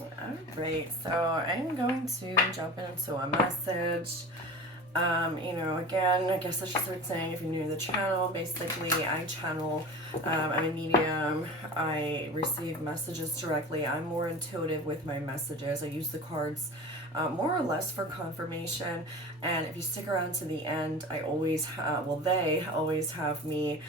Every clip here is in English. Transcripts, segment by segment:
Alright, so I'm going to jump into a message. Again, I guess I should start saying if you're new to the channel, basically I channel, I'm a medium, I receive messages directly. I'm more intuitive with my messages. I use the cards more or less for confirmation, and if you stick around to the end, I always, they always have me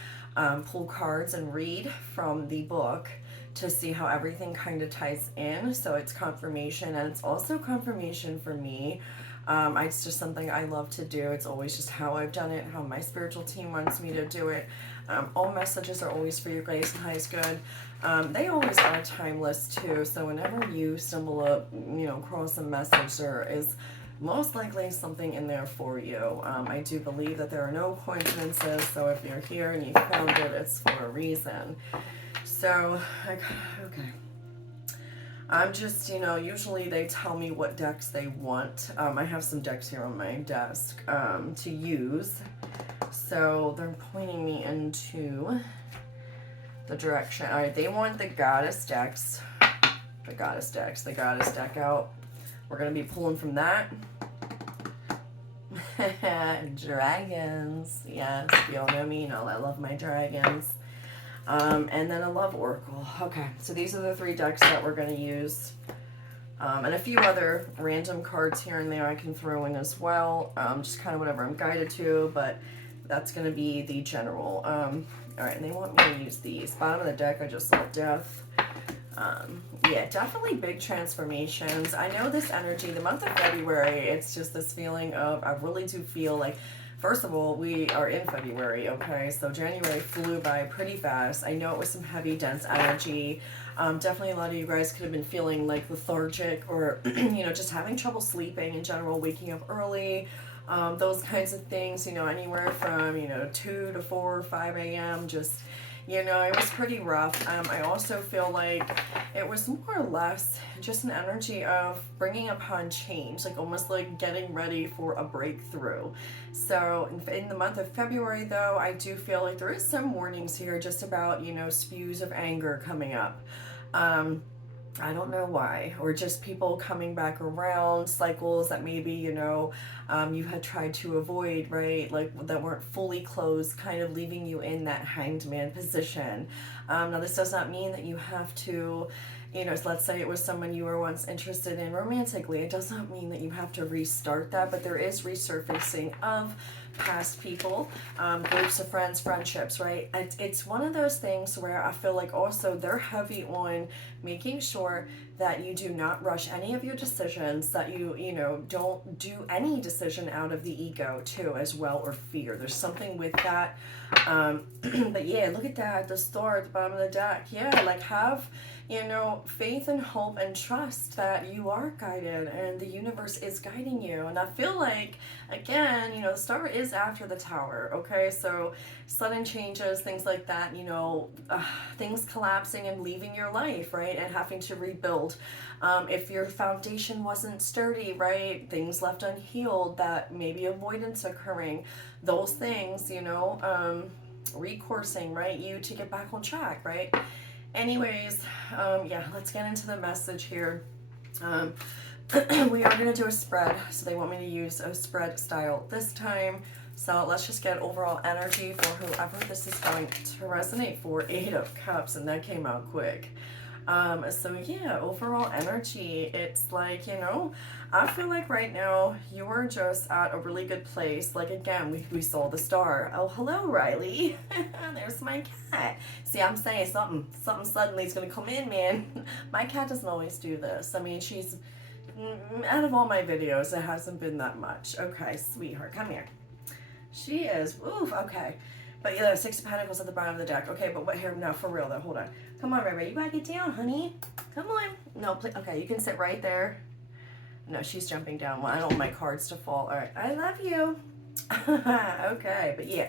pull cards and read from the book to see how everything kind of ties in. So it's confirmation, and it's also confirmation for me. It's just something I love to do. It's always just how I've done it, how my spiritual team wants me to do it. All messages are always for your greatest and highest good. They always are timeless too. So whenever you stumble up, across a message, there is most likely something in there for you. I do believe that there are no coincidences. So if you're here and you found it, it's for a reason. So, okay. I'm just, usually they tell me what decks they want. I have some decks here on my desk to use. So they're pointing me into the direction. All right, they want the goddess decks. The goddess deck out. We're going to be pulling from that. Dragons. Yes, you all know me. I love my dragons. And then a love oracle. Okay, so these are the 3 decks that we're going to use. And a few other random cards here and there I can throw in as well. Just kind of whatever I'm guided to, but that's going to be the general. Alright, and they want me to use these. Bottom of the deck, I just saw death. Yeah, definitely big transformations. I know this energy, the month of February, it's just this feeling of, I really do feel like, first of all, we are in February, okay? So January flew by pretty fast. I know it was some heavy, dense energy. Definitely a lot of you guys could have been feeling like lethargic or, just having trouble sleeping in general, waking up early. Those kinds of things, anywhere from, 2 to 4, 5 a.m., just... it was pretty rough. I also feel like it was more or less just an energy of bringing upon change, like almost like getting ready for a breakthrough. So in the month of February, though, I do feel like there is some warnings here just about, spews of anger coming up. I don't know why, or just people coming back around, cycles that maybe, you had tried to avoid, right? Like that weren't fully closed, kind of leaving you in that hanged man position. Now, this does not mean that you have to, let's say it was someone you were once interested in romantically. It does not mean that you have to restart that, but there is resurfacing of past people, groups of friends, friendships, right? It's one of those things where I feel like also they're heavy on making sure that you do not rush any of your decisions, that you don't do any decision out of the ego too as well, or fear. There's something with that. But yeah, look at that, the star at the bottom of the deck. Yeah, like have faith and hope and trust that you are guided and the universe is guiding you. And I feel like, again, the star is after the tower, okay? So sudden changes, things like that, things collapsing and leaving your life, right? And having to rebuild. If your foundation wasn't sturdy, right? Things left unhealed, that maybe avoidance occurring, those things, recoursing, right? You to get back on track, right? Anyways, yeah, let's get into the message here. We are going to do a spread, so they want me to use a spread style this time. So let's just get overall energy for whoever this is going to resonate for. 8 of Cups, and that came out quick. So yeah, overall energy, it's like, I feel like right now you are just at a really good place. Like, again, we saw the star. Oh, hello, Riley. There's my cat. See, I'm saying something suddenly is going to come in, man. My cat doesn't always do this. I mean, she's, out of all my videos, it hasn't been that much. Okay, sweetheart, come here. She is, oof, okay. But yeah, 6 of Pentacles at the bottom of the deck. Okay, but what here? No, for real though. Hold on. Come on, Ray. You gotta get down, honey. Come on. No, please. Okay, you can sit right there. No, she's jumping down. Well, I don't want my cards to fall. All right. I love you. Okay, but yeah.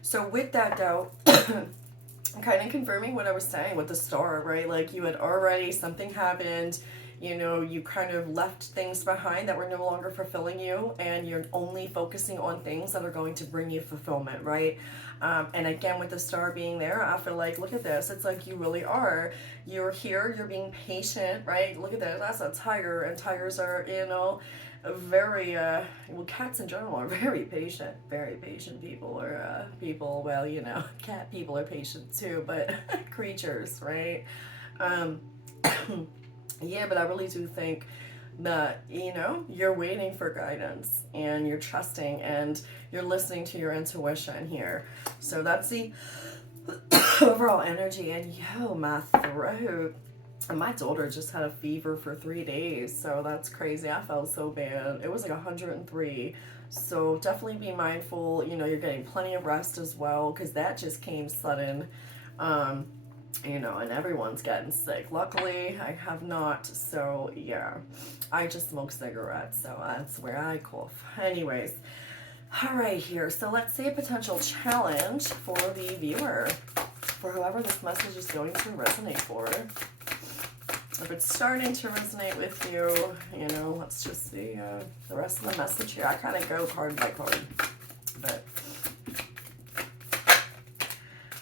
So with that though, I'm kind of confirming what I was saying with the star, right? Like you had already, something happened. you know, you kind of left things behind that were no longer fulfilling you, and you're only focusing on things that are going to bring you fulfillment, right? And again, with the star being there, I feel like, look at this. It's like you really are. You're here, you're being patient, right? Look at that. That's a tiger, and tigers are, you know, very, well, cats in general are very patient people, or people, well, you know, cat people are patient too, but creatures, right? Um, yeah, but I really do think that, you know, you're waiting for guidance, and you're trusting, and you're listening to your intuition here. So that's the overall energy. And yo, my throat. And my daughter just had a fever for 3 days, so that's crazy. I felt so bad. It was like 103. So definitely be mindful. You know, you're getting plenty of rest as well, because that just came sudden. Um, you know, and everyone's getting sick. Luckily, I have not. So yeah, I just smoke cigarettes, so that's where I cough. Anyways, all right, here. So let's see a potential challenge for the viewer, for whoever this message is going to resonate for. If it's starting to resonate with you, you know, let's just see the rest of the message here. I kind of go card by card, but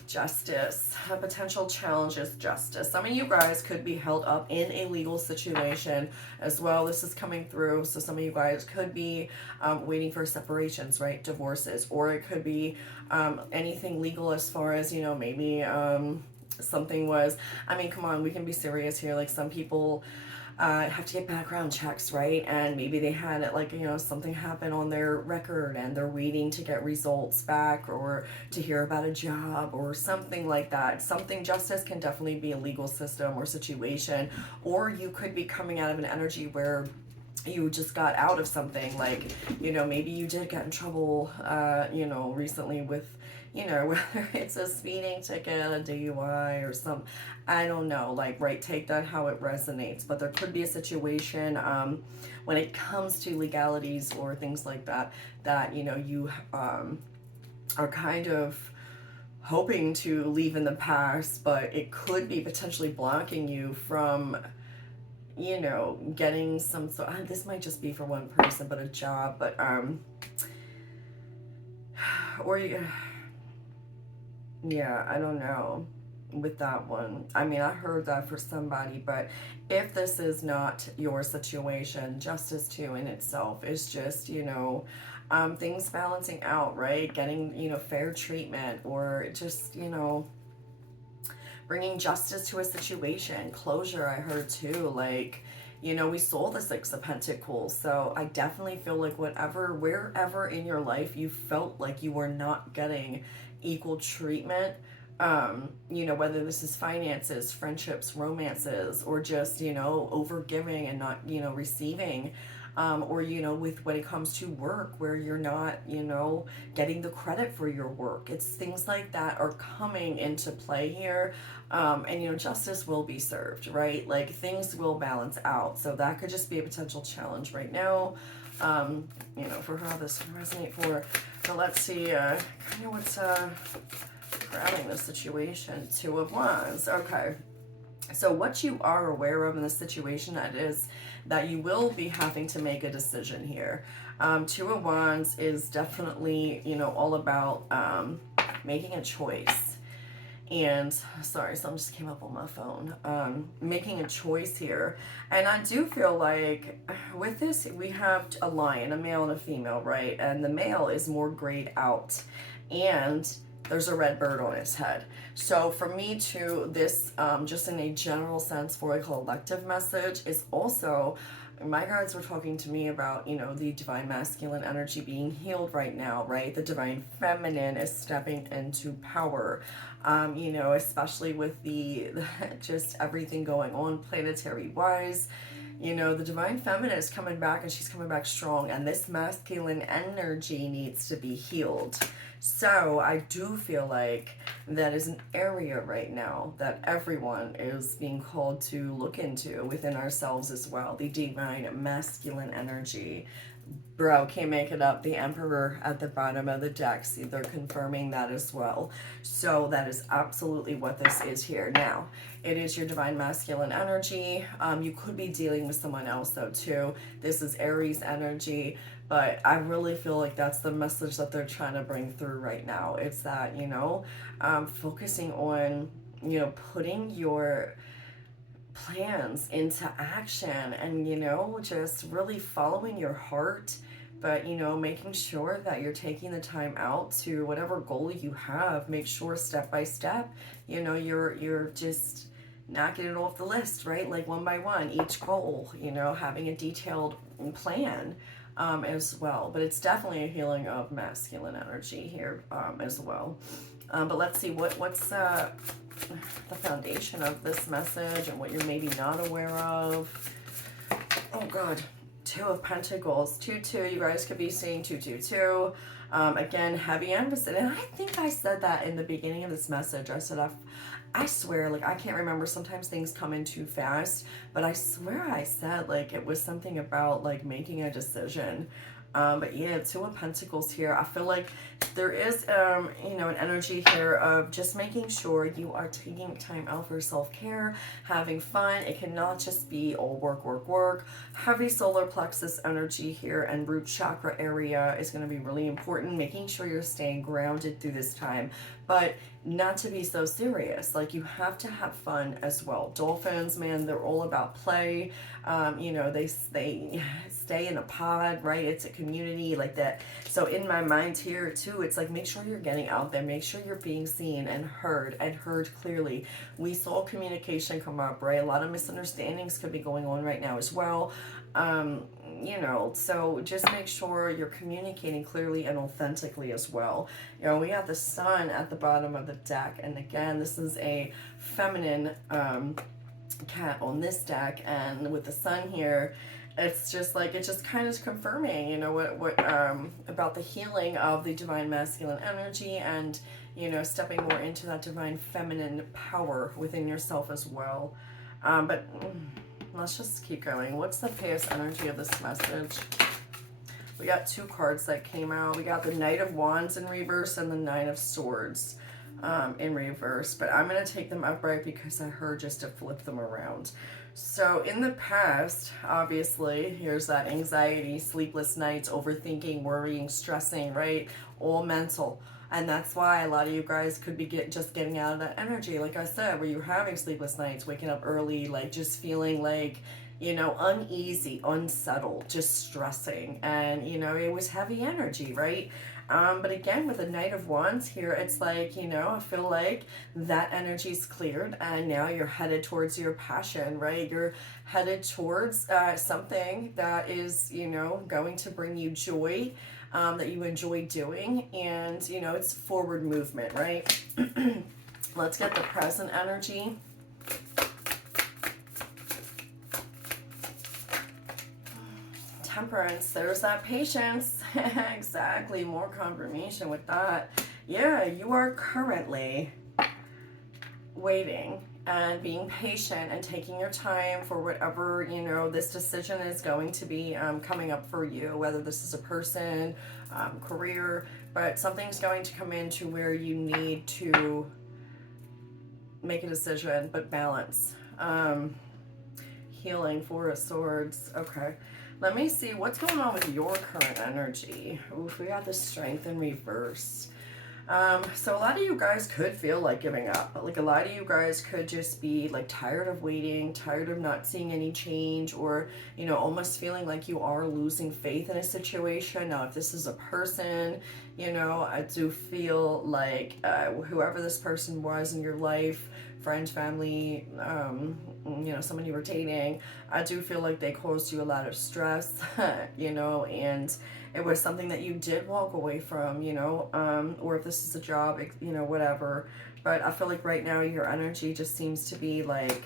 justice. A potential challenge is justice. Some of you guys could be held up in a legal situation as well. This is coming through. So some of you guys could be waiting for separations, right? Divorces, or it could be anything legal as far as, you know, maybe something was, I mean, come on, we can be serious here. Like, some people have to get background checks, right? And maybe they had it, like, you know, something happened on their record, and they're waiting to get results back, or to hear about a job or something like that. Something, justice can definitely be a legal system or situation. Or you could be coming out of an energy where you just got out of something, like, you know, maybe you did get in trouble, you know, recently with, you know, whether it's a speeding ticket, a DUI, or some, I don't know, like, right, take that how it resonates. But there could be a situation when it comes to legalities or things like that, that, you know, you are kind of hoping to leave in the past, but it could be potentially blocking you from, you know, getting some sort, this might just be for one person, but a job, but or you, yeah, I don't know with that one. I mean, I heard that for somebody, but if this is not your situation, justice too in itself is just, you know, things balancing out, right? Getting, you know, fair treatment, or just, you know, bringing justice to a situation. Closure, I heard too. Like, you know, we saw the Six of Pentacles. So I definitely feel like wherever in your life you felt like you were not getting equal treatment, you know, whether this is finances, friendships, romances, or just, you know, over giving and not, you know, receiving, or, you know, with when it comes to work, where you're not, you know, getting the credit for your work. It's things like that are coming into play here. And, you know, justice will be served, right? Like, things will balance out. So that could just be a potential challenge right now, you know, for how this would resonate for. So let's see, kind of what's grabbing the situation. Two of Wands. Okay. So what you are aware of in the situation, that is that you will be having to make a decision here. Two of Wands is definitely, you know, all about making a choice. And sorry, something just came up on my phone. Making a choice here. And I do feel like with this, we have a lion, a male and a female, right? And the male is more grayed out, and there's a red bird on his head. So for me too, this, just in a general sense for a collective message, is also, my guides were talking to me about, you know, the divine masculine energy being healed right now, right? The divine feminine is stepping into power, you know, especially with the just everything going on planetary wise. You know, the divine feminine is coming back, and she's coming back strong, and this masculine energy needs to be healed. So I do feel like that is an area right now that everyone is being called to look into within ourselves as well. The divine masculine energy, Bro, can't make it up. The Emperor at the bottom of the deck. See, they're confirming that as well. So that is absolutely what this is here. Now, it is your divine masculine energy. You could be dealing with someone else though too. This is Aries energy, but I really feel like that's the message that they're trying to bring through right now. It's that, focusing on, putting your plans into action and just really following your heart, but making sure that you're taking the time out to whatever goal you have. Make sure step by step you're just knocking it off the list, right? Like one by one, each goal, having a detailed plan as well. But it's definitely a healing of masculine energy here as well. But let's see what's the foundation of this message and what you're maybe not aware of. Oh God, Two of Pentacles, 2-2. You guys could be seeing 222. Again, heavy emphasis. And I think I said that in the beginning of this message. I said, I swear, like, I can't remember. Sometimes things come in too fast, but I swear I said, like, it was something about, like, making a decision. But yeah, Two of Pentacles here. I feel like there is, an energy here of just making sure you are taking time out for self-care, having fun. It cannot just be all work, work, work. Heavy solar plexus energy here and root chakra area is going to be really important. Making sure you're staying grounded through this time, but not to be so serious. Like, you have to have fun as well. Dolphins, man, they're all about play. They stay in a pod, right? It's a community like that. So in my mind here too, it's like, make sure you're getting out there, make sure you're being seen and heard clearly. We saw communication come up, right? A lot of misunderstandings could be going on right now as well. So just make sure you're communicating clearly and authentically as well. We have the Sun at the bottom of the deck, and again, this is a feminine cat on this deck, and with the Sun here, it's just like, it just kind of confirming, what about the healing of the divine masculine energy and, stepping more into that divine feminine power within yourself as well. But let's just keep going. What's the past energy of this message? We got two cards that came out. We got the Knight of Wands in reverse and the Nine of Swords in reverse. But I'm going to take them upright because I heard just to flip them around. So in the past, obviously, here's that anxiety, sleepless nights, overthinking, worrying, stressing, right? All mental. And that's why a lot of you guys could be just getting out of that energy. Like I said, where you're having sleepless nights, waking up early, like just feeling like, uneasy, unsettled, just stressing. And, it was heavy energy, right? But again, with the Knight of Wands here, it's like, I feel like that energy's cleared and now you're headed towards your passion, right? You're headed towards something that is, going to bring you joy, that you enjoy doing. And, it's forward movement, right? Let's get the present energy. Temperance, there's that patience. Exactly, more confirmation with that. Yeah, you are currently waiting and being patient and taking your time for whatever, this decision is going to be coming up for you, whether this is a person, career, but something's going to come into where you need to make a decision, but balance. Healing, Four of Swords. Okay. Let me see what's going on with your current energy. Oof, we got the Strength in reverse. So a lot of you guys could feel like giving up. Like, a lot of you guys could just be like tired of waiting, tired of not seeing any change, or, almost feeling like you are losing faith in a situation. Now, if this is a person, I do feel like whoever this person was in your life, friend, family, someone you were dating, I do feel like they caused you a lot of stress, and it was something that you did walk away from, or if this is a job, whatever. But I feel like right now your energy just seems to be like,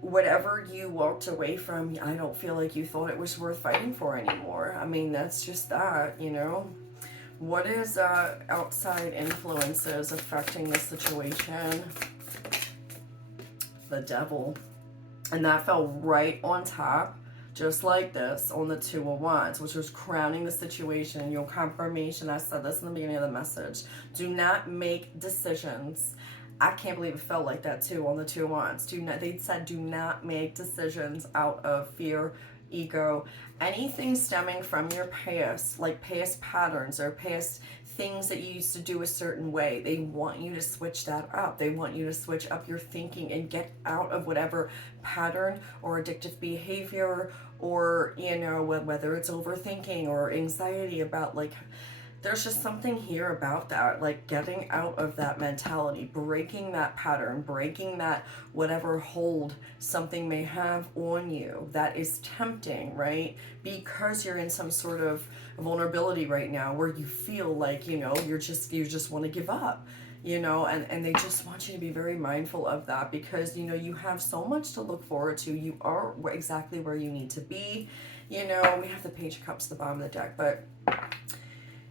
whatever you walked away from, I don't feel like you thought it was worth fighting for anymore. I mean, that's just that, What is outside influences affecting the situation? The Devil. And that fell right on top just like this on the Two of Wands, which was crowning the situation, your confirmation. I said this in the beginning of the message. Do not make decisions. I can't believe it felt like that too on the Two of Wands. They said do not make decisions out of fear, ego, anything stemming from your past, like past patterns or past things that you used to do a certain way. They want you to switch that up. They want you to switch up your thinking and get out of whatever pattern or addictive behavior, or, you know, whether it's overthinking or anxiety about, like, there's just something here about that, like getting out of that mentality, breaking that pattern, breaking that whatever hold something may have on you that is tempting, right? Because you're in some sort of vulnerability right now where you feel like, you know, you just want to give up, you know, and they just want you to be very mindful of that, because, you know, you have so much to look forward to. You are exactly where you need to be. You know, we have the Page of Cups at the bottom of the deck, but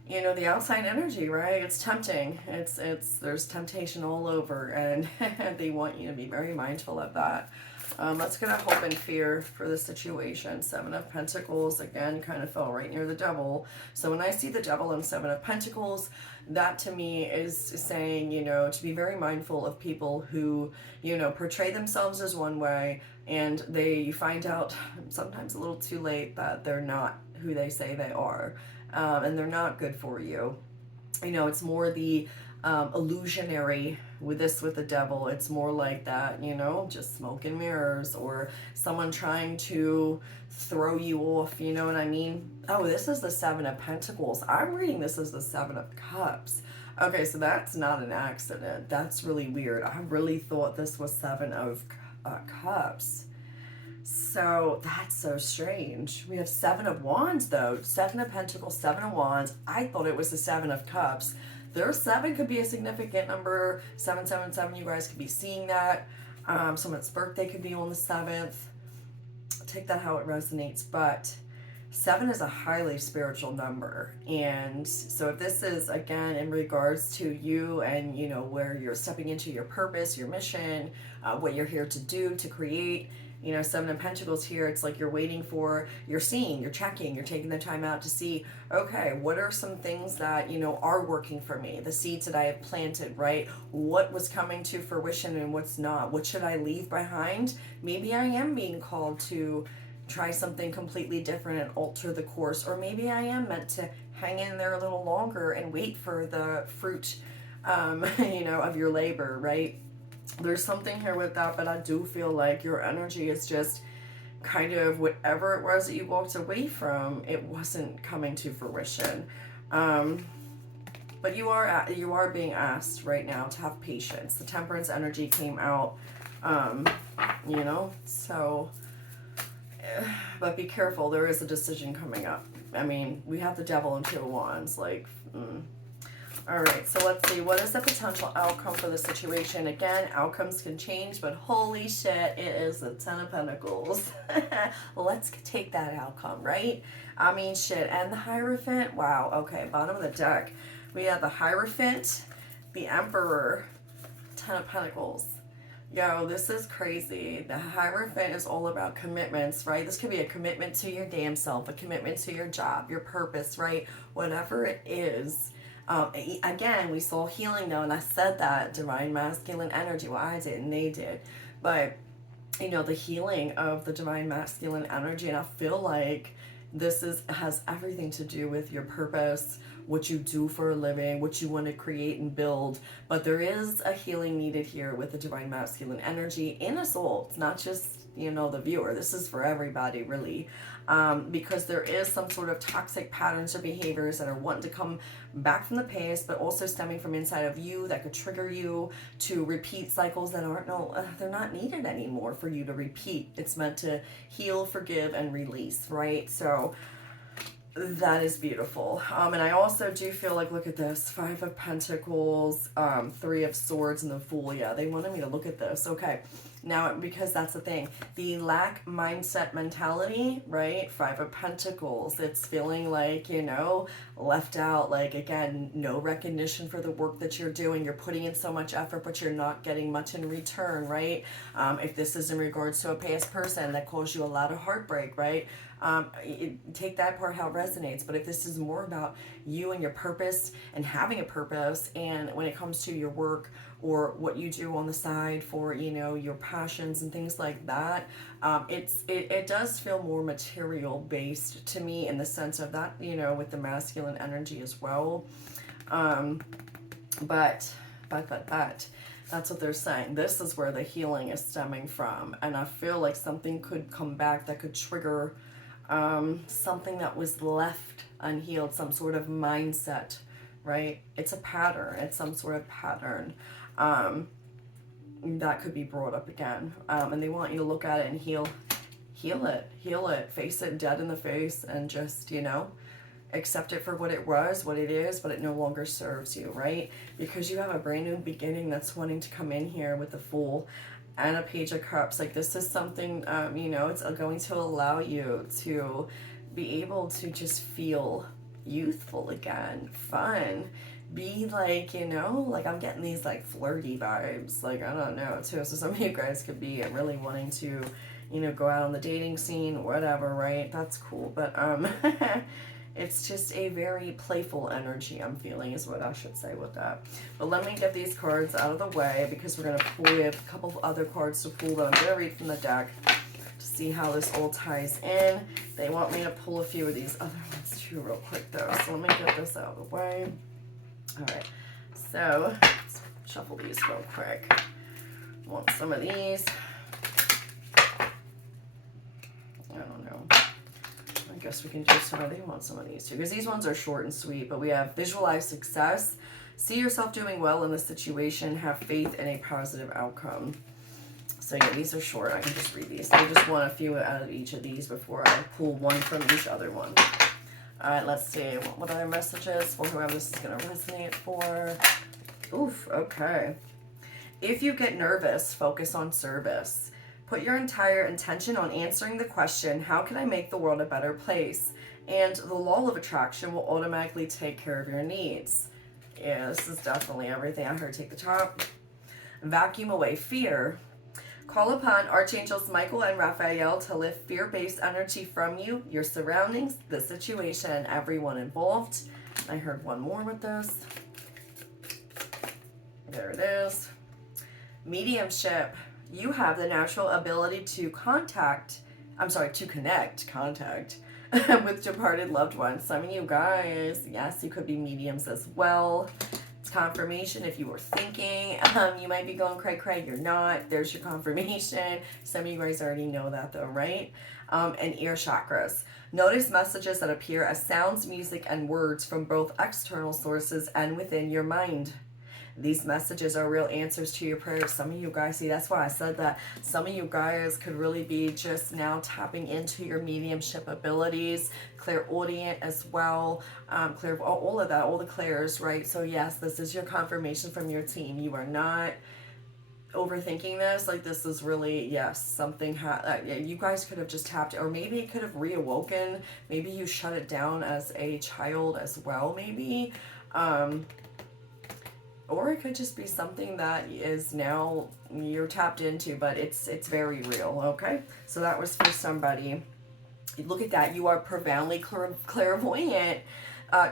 you know, the outside energy, right? It's tempting. There's temptation all over, and they want you to be very mindful of that. Let's get a hope and fear for the situation. Seven of Pentacles, again, kind of fell right near the Devil. So when I see the Devil and Seven of Pentacles, that to me is saying, you know, to be very mindful of people who, you know, portray themselves as one way, and you find out sometimes a little too late that they're not who they say they are. And they're not good for you. You know, it's more the illusionary with the Devil. It's more like that, you know, just smoke and mirrors, or someone trying to throw you off, you know what I mean? Oh, this is the Seven of Pentacles. I'm reading this as the Seven of Cups. Okay, so that's not an accident. That's really weird. I really thought this was Seven of Cups. So that's so strange. We have Seven of Wands though. Seven of Pentacles, Seven of Wands. I thought it was the Seven of Cups. Their seven could be a significant number. 777, you guys could be seeing that. Someone's birthday could be on the 7th. Take that how it resonates. But 7 is a highly spiritual number. And so if this is, again, in regards to you and, you know, where you're stepping into your purpose, your mission, what you're here to do, to create, you know, Seven of Pentacles here, it's like you're waiting for, you're seeing, you're checking, you're taking the time out to see, okay, what are some things that, you know, are working for me? The seeds that I have planted, right? What was coming to fruition and what's not? What should I leave behind? Maybe I am being called to try something completely different and alter the course, or maybe I am meant to hang in there a little longer and wait for the fruit, you know, of your labor, right? There's something here with that, but I do feel like your energy is just kind of whatever it was that you walked away from, it wasn't coming to fruition. But you are being asked right now to have patience. The Temperance energy came out, you know, so, but be careful. There is a decision coming up. I mean, we have the Devil and Two of Wands, like, All right, so let's see. What is the potential outcome for the situation? Again, outcomes can change, but holy shit, it is the Ten of Pentacles. Let's take that outcome, right? I mean, shit. And the Hierophant. Wow, okay, bottom of the deck. We have the Hierophant, the Emperor, Ten of Pentacles. Yo, this is crazy. The Hierophant is all about commitments, right? This could be a commitment to your damn self, a commitment to your job, your purpose, right? Whatever it is. Again, we saw healing though, and I said that divine masculine energy. Well, I did and they did, but you know, the healing of the divine masculine energy, and I feel like this has everything to do with your purpose, what you do for a living, what you want to create and build. But there is a healing needed here with the divine masculine energy in us all. It's not just, you know, the viewer. This is for everybody, really. Because there is some sort of toxic patterns or behaviors that are wanting to come back from the past, but also stemming from inside of you that could trigger you to repeat cycles that they're not needed anymore for you to repeat. It's meant to heal, forgive, and release, right? So that is beautiful. And I also do feel like, look at this, Five of Pentacles, Three of Swords, and the Fool. Yeah, they wanted me to look at this. Okay. Now, because that's the thing, the lack mindset mentality, right? Five of Pentacles, it's feeling like, you know, left out, like, again, no recognition for the work that you're doing. You're putting in so much effort, but you're not getting much in return, right? If this is in regards to a past person that caused you a lot of heartbreak, right? Take that part how it resonates. But if this is more about you and your purpose and having a purpose, and when it comes to your work or what you do on the side for, you know, your passions and things like that, it does feel more material based to me, in the sense of that, you know, with the masculine energy as well. But that's what they're saying. This is where the healing is stemming from, and I feel like something could come back that could trigger something that was left unhealed, some sort of mindset, right? It's a pattern. It's some sort of pattern that could be brought up again, and they want you to look at it and heal it, face it dead in the face, and just, you know, accept it for what it was, what it is, but it no longer serves you, right? Because you have a brand new beginning that's wanting to come in here with the Fool and a Page of Cups. Like, this is something, you know, it's going to allow you to be able to just feel youthful again, fun, be like, you know, like, I'm getting these like flirty vibes, like, I don't know, too. So some of you guys could be really wanting to, you know, go out on the dating scene, whatever, right? That's cool. But it's just a very playful energy I'm feeling, is what I should say with that. But let me get these cards out of the way, because we're going to pull, we have a couple of other cards to pull that I'm going to read from the deck to see how this all ties in. They want me to pull a few of these other ones too real quick, though. So let me get this out of the way. All right, so let's shuffle these real quick. Want some of these. I don't know. I guess we can do some of, they want some of these too, because these ones are short and sweet. But we have visualize success, see yourself doing well in the situation, have faith in a positive outcome. So yeah, these are short. I can just read these. I just want a few out of each of these before I pull one from each other one. All right, let's see. What other messages for whoever this is going to resonate for? Oof, okay. If you get nervous, focus on service. Put your entire intention on answering the question, how can I make the world a better place? And the law of attraction will automatically take care of your needs. Yeah, this is definitely everything. I heard take the top. Vacuum away fear. Call upon Archangels Michael and Raphael to lift fear-based energy from you, your surroundings, the situation, and everyone involved. I heard one more with this. There it is. Mediumship. You have the natural ability to contact with departed loved ones. Some of you guys, yes, you could be mediums as well. It's confirmation if you were thinking you might be going cray, you're not. There's your confirmation. Some of you guys already know that though, right? And ear chakras. Notice messages that appear as sounds, music, and words from both external sources and within your mind. These messages are real answers to your prayers. Some of you guys, see, that's why I said that. Some of you guys could really be just now tapping into your mediumship abilities, clairaudient as well, all of that, all the clairs, right? So yes, this is your confirmation from your team. You are not overthinking this. Like, this is really, yes, something you guys could have just tapped, or maybe it could have reawoken. Maybe you shut it down as a child as well, maybe. Or it could just be something that is now you're tapped into, but it's very real, okay? So that was for somebody. Look at that. You are profoundly clairvoyant.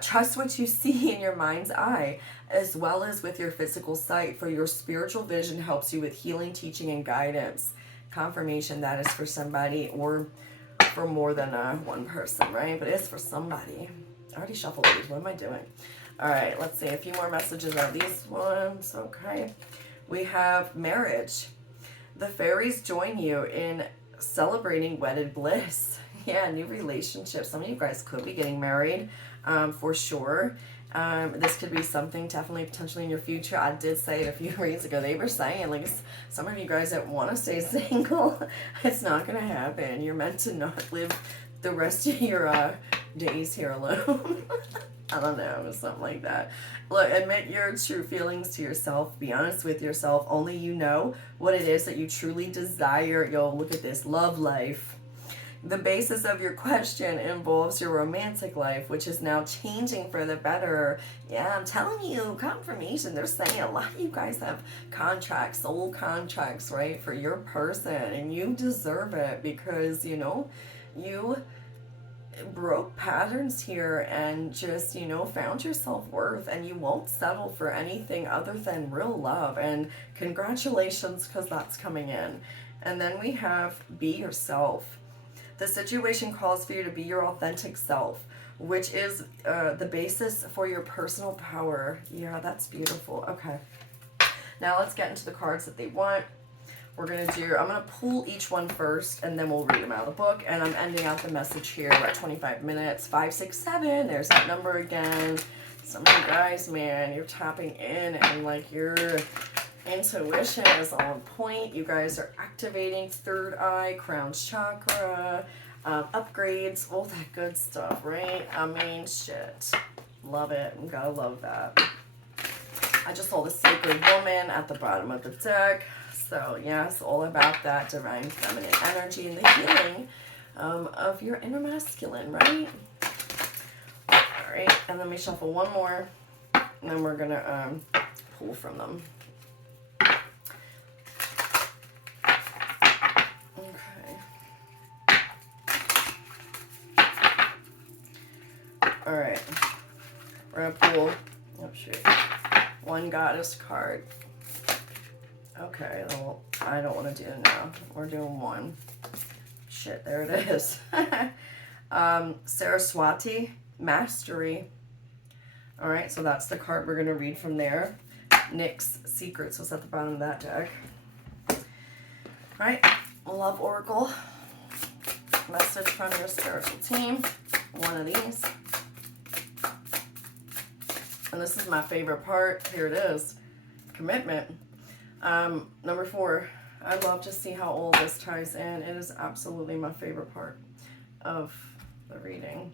Trust what you see in your mind's eye, as well as with your physical sight, for your spiritual vision helps you with healing, teaching, and guidance. Confirmation that is for somebody, or for more than one person, right? But it's for somebody. I already shuffled these. What am I doing? All right, let's see. A few more messages out of these ones. Okay. We have marriage. The fairies join you in celebrating wedded bliss. Yeah, new relationships. Some of you guys could be getting married, for sure. This could be something definitely potentially in your future. I did say it a few reads ago. They were saying, like, some of you guys that want to stay single, it's not going to happen. You're meant to not live the rest of your days here alone. I don't know, something like that. Look, admit your true feelings to yourself. Be honest with yourself. Only you know what it is that you truly desire. Yo, look at this love life. The basis of your question involves your romantic life, which is now changing for the better. Yeah, I'm telling you, confirmation. They're saying a lot of you guys have contracts, soul contracts, right, for your person, and you deserve it because, you know, you broke patterns here and just, you know, found your self-worth, and you won't settle for anything other than real love. And congratulations, because that's coming in. And then we have be yourself. The situation calls for you to be your authentic self, which is the basis for your personal power. Yeah, that's beautiful. Okay. Now let's get into the cards that they want. I'm going to pull each one first, and then we'll read them out of the book. And I'm ending out the message here. We're at 25 minutes. 567. There's that number again. Some of you guys, man, you're tapping in, and like your intuition is on point. You guys are activating third eye, crown chakra, upgrades, all that good stuff, right? I mean, shit. Love it. Gotta love that. I just saw the Sacred Woman at the bottom of the deck. So, yes, all about that divine feminine energy and the healing of your inner masculine, right? All right, and let me shuffle one more, and then we're going to pull from them. All right, we're gonna pull, oh shoot, one goddess card. Okay, well, I don't want to do it now. We're doing one. Shit, there it is. Saraswati, Mastery. All right, so that's the card we're gonna read from there. Nyx Secrets was at the bottom of that deck. All right, Love Oracle. Message from your spiritual team. One of these. And this is my favorite part. Here it is. Commitment. Number 4. I love to see how all this ties in. It is absolutely my favorite part of the reading.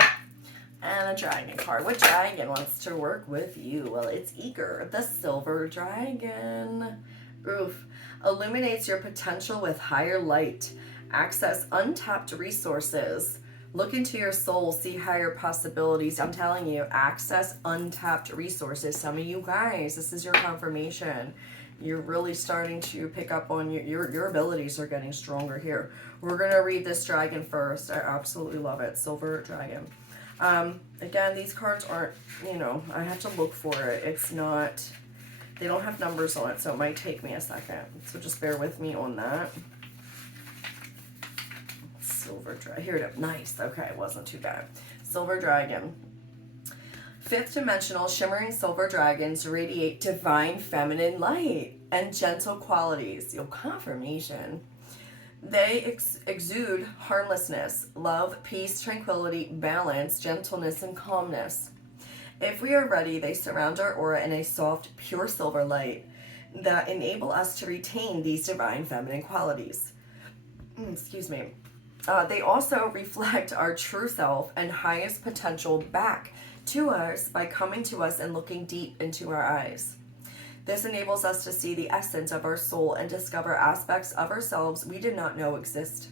And a dragon card. What dragon wants to work with you? Well, it's Eager, the silver dragon. Oof. Illuminates your potential with higher light. Access untapped resources. Look into your soul, see higher possibilities. I'm telling you, access untapped resources. Some of you guys, this is your confirmation. You're really starting to pick up on your abilities are getting stronger here. We're going to read this dragon first. I absolutely love it. Silver dragon. Again, these cards aren't, you know, I have to look for it. It's not, they don't have numbers on it, so it might take me a second. So just bear with me on that. Silver dragon. Here it is. Nice. Okay, it wasn't too bad. Silver dragon. 5th dimensional shimmering silver dragons radiate divine feminine light and gentle qualities. Your confirmation. They exude harmlessness, love, peace, tranquility, balance, gentleness, and calmness. If we are ready, they surround our aura in a soft, pure silver light that enable us to retain these divine feminine qualities. Excuse me. They also reflect our true self and highest potential back to us by coming to us and looking deep into our eyes. This enables us to see the essence of our soul and discover aspects of ourselves we did not know exist.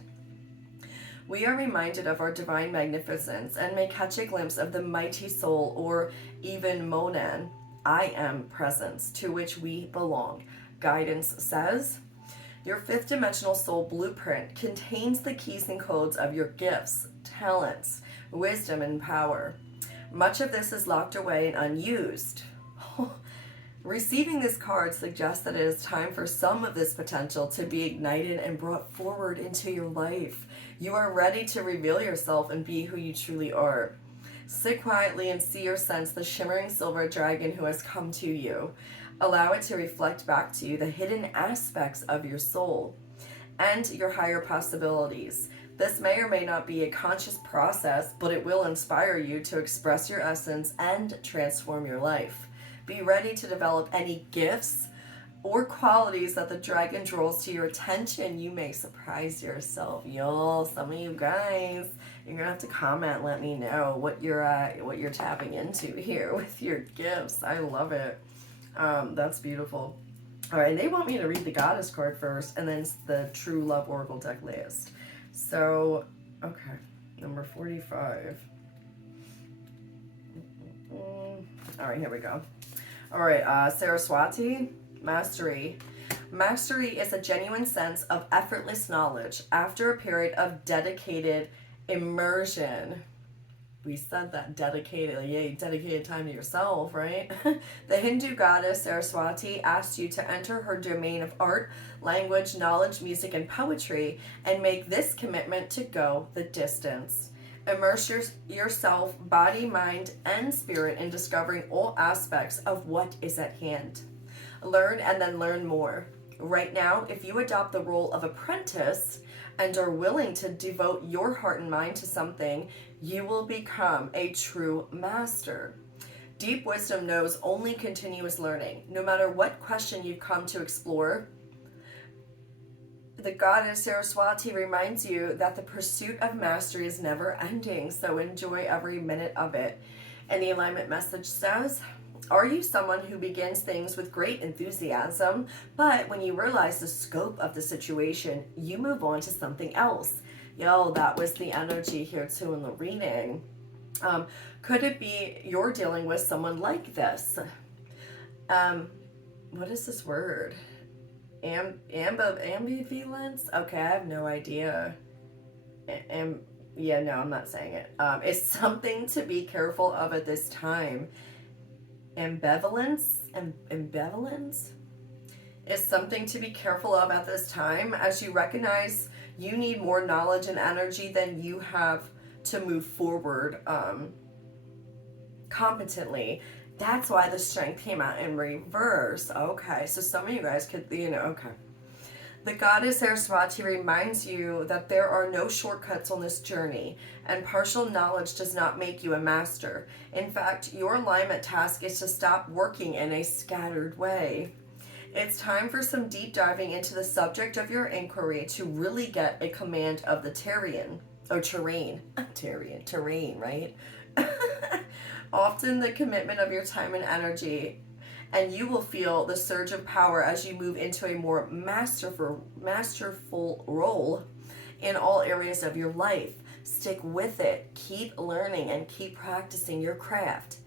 We are reminded of our divine magnificence and may catch a glimpse of the mighty soul, or even Monan, I am presence, to which we belong. Guidance says, your 5th dimensional soul blueprint contains the keys and codes of your gifts, talents, wisdom, and power. Much of this is locked away and unused. Receiving this card suggests that it is time for some of this potential to be ignited and brought forward into your life. You are ready to reveal yourself and be who you truly are. Sit quietly and see or sense the shimmering silver dragon who has come to you. Allow it to reflect back to you the hidden aspects of your soul and your higher possibilities. This may or may not be a conscious process, but it will inspire you to express your essence and transform your life. Be ready to develop any gifts or qualities that the dragon draws to your attention. You may surprise yourself. Y'all, some of you guys, You're gonna have to comment, let me know what you're tapping into here with your gifts. I love it. That's beautiful. All right, they want me to read the Goddess card first, and then the True Love Oracle deck last. So, okay, number 45. All right, here we go. All right, Saraswati, Mastery. Mastery is a genuine sense of effortless knowledge after a period of dedicated immersion. We said that, dedicated, yay, dedicated time to yourself, right? The Hindu goddess Saraswati asked you to enter her domain of art, language, knowledge, music, and poetry, and make this commitment to go the distance. Immerse yourself, body, mind, and spirit in discovering all aspects of what is at hand. Learn and then learn more. Right now, if you adopt the role of apprentice and are willing to devote your heart and mind to something, you will become a true master. Deep wisdom knows only continuous learning. No matter what question you come to explore, the goddess Saraswati reminds you that the pursuit of mastery is never ending, so enjoy every minute of it. And the alignment message says, are you someone who begins things with great enthusiasm, but when you realize the scope of the situation, you move on to something else? Yo, that was the energy here too in the reading. Could it be you're dealing with someone like this? What is this word? Ambivalence? Okay, I have no idea. Yeah, no, I'm not saying it. It's something to be careful of at this time. Ambivalence is something to be careful of at this time, as you recognize you need more knowledge and energy than you have to move forward competently. That's why the Strength came out in reverse. Okay, so some of you guys could, okay. The goddess Saraswati reminds you that there are no shortcuts on this journey, and partial knowledge does not make you a master. In fact, your alignment task is to stop working in a scattered way. It's time for some deep diving into the subject of your inquiry to really get a command of the terrain, right? Often the commitment of your time and energy, and you will feel the surge of power as you move into a more masterful role in all areas of your life. Stick with it. Keep learning and keep practicing your craft.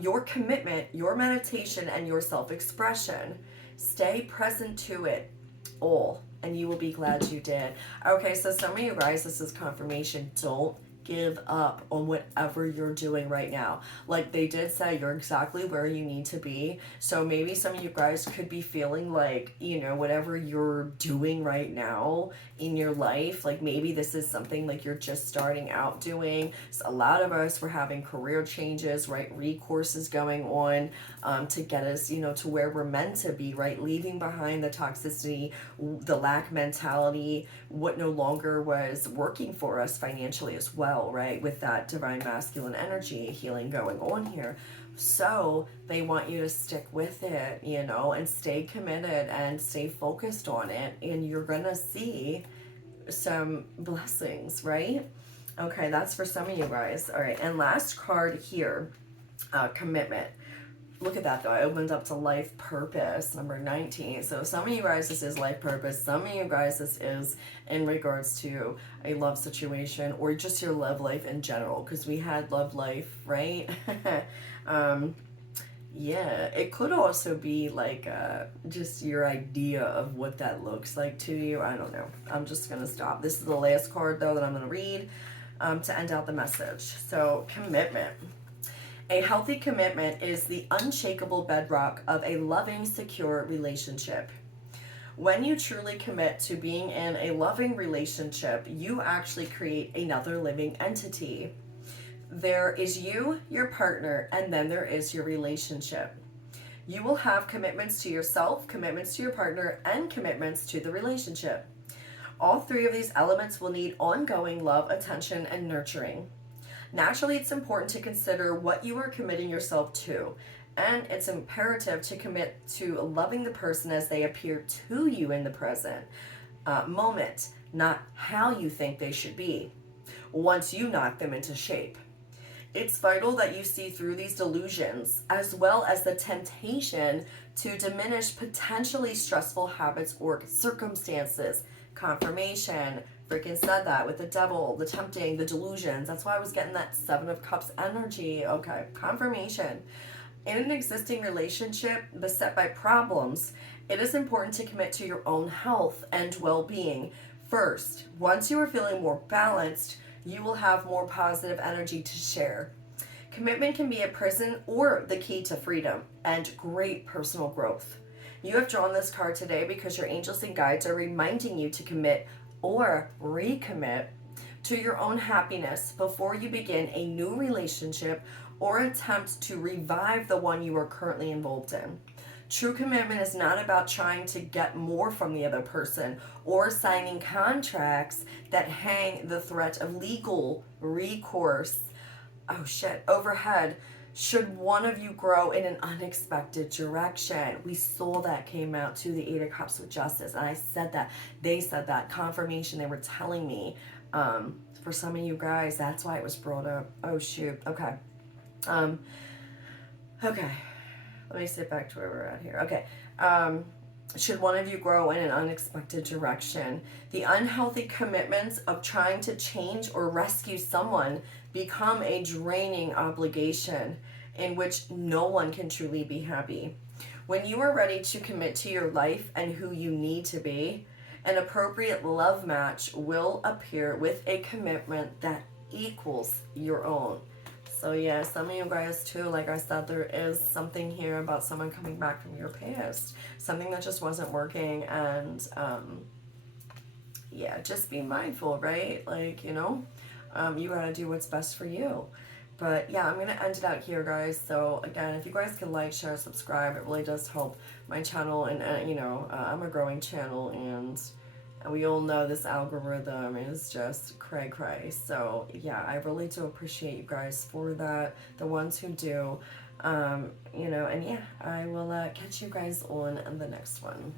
Your commitment, your meditation, and your self-expression. Stay present to it all, and you will be glad you did. Okay, so some of you guys, this is confirmation. Don't give up on whatever you're doing right now. Like they did say, you're exactly where you need to be. So maybe some of you guys could be feeling like, whatever you're doing right now in your life, like maybe this is something like you're just starting out doing. So a lot of us were having career changes, right? Recourses going on to get us, to where we're meant to be, right? Leaving behind the toxicity, the lack mentality, what no longer was working for us financially as well, right? With that divine masculine energy healing going on here. So they want you to stick with it, and stay committed and stay focused on it, and you're gonna see some blessings, right? Okay, that's for some of you guys. All right, and last card here, commitment. Look at that though, I opened up to life purpose, number 19. So some of you guys, this is life purpose. Some of you guys, this is in regards to a love situation or just your love life in general, because we had love life, right? Yeah, it could also be like just your idea of what that looks like to you. I don't know. I'm just going to stop. This is the last card though that I'm going to read to end out the message. So commitment. A healthy commitment is the unshakable bedrock of a loving, secure relationship. When you truly commit to being in a loving relationship, you actually create another living entity. There is you, your partner, and then there is your relationship. You will have commitments to yourself, commitments to your partner, and commitments to the relationship. All three of these elements will need ongoing love, attention, and nurturing. Naturally, it's important to consider what you are committing yourself to, and it's imperative to commit to loving the person as they appear to you in the present moment, not how you think they should be. once you knock them into shape. It's vital that you see through these delusions, as well as the temptation to diminish potentially stressful habits or circumstances. Confirmation. Freaking said that with the devil, the tempting, the delusions. That's why I was getting that Seven of Cups energy. Okay, confirmation. In an existing relationship beset by problems, it is important to commit to your own health and well-being first. Once you are feeling more balanced, you will have more positive energy to share. Commitment can be a prison or the key to freedom and great personal growth. You have drawn this card today because your angels and guides are reminding you to commit or recommit to your own happiness before you begin a new relationship or attempt to revive the one you are currently involved in. True commitment is not about trying to get more from the other person or signing contracts that hang the threat of legal recourse, overhead should one of you grow in an unexpected direction. We saw that came out to the Eight of Cups with Justice, and I said that. They said that. Confirmation, they were telling me. For some of you guys, that's why it was brought up. Oh, shoot. Okay. Okay. Let me sit back to where we're at here. Okay. Should one of you grow in an unexpected direction, the unhealthy commitments of trying to change or rescue someone become a draining obligation in which no one can truly be happy. When you are ready to commit to your life and who you need to be, an appropriate love match will appear with a commitment that equals your own. So yeah, some of you guys too, like I said, there is something here about someone coming back from your past. Something that just wasn't working, and yeah, just be mindful, right? Like, you know, you gotta do what's best for you. But yeah, I'm gonna end it out here, guys. So again, if you guys can like, share, subscribe, it really does help my channel. And you know, I'm a growing channel, and we all know this algorithm is just cray. So yeah, I really do appreciate you guys for that, the ones who do. You know, and yeah, I will catch you guys on the next one.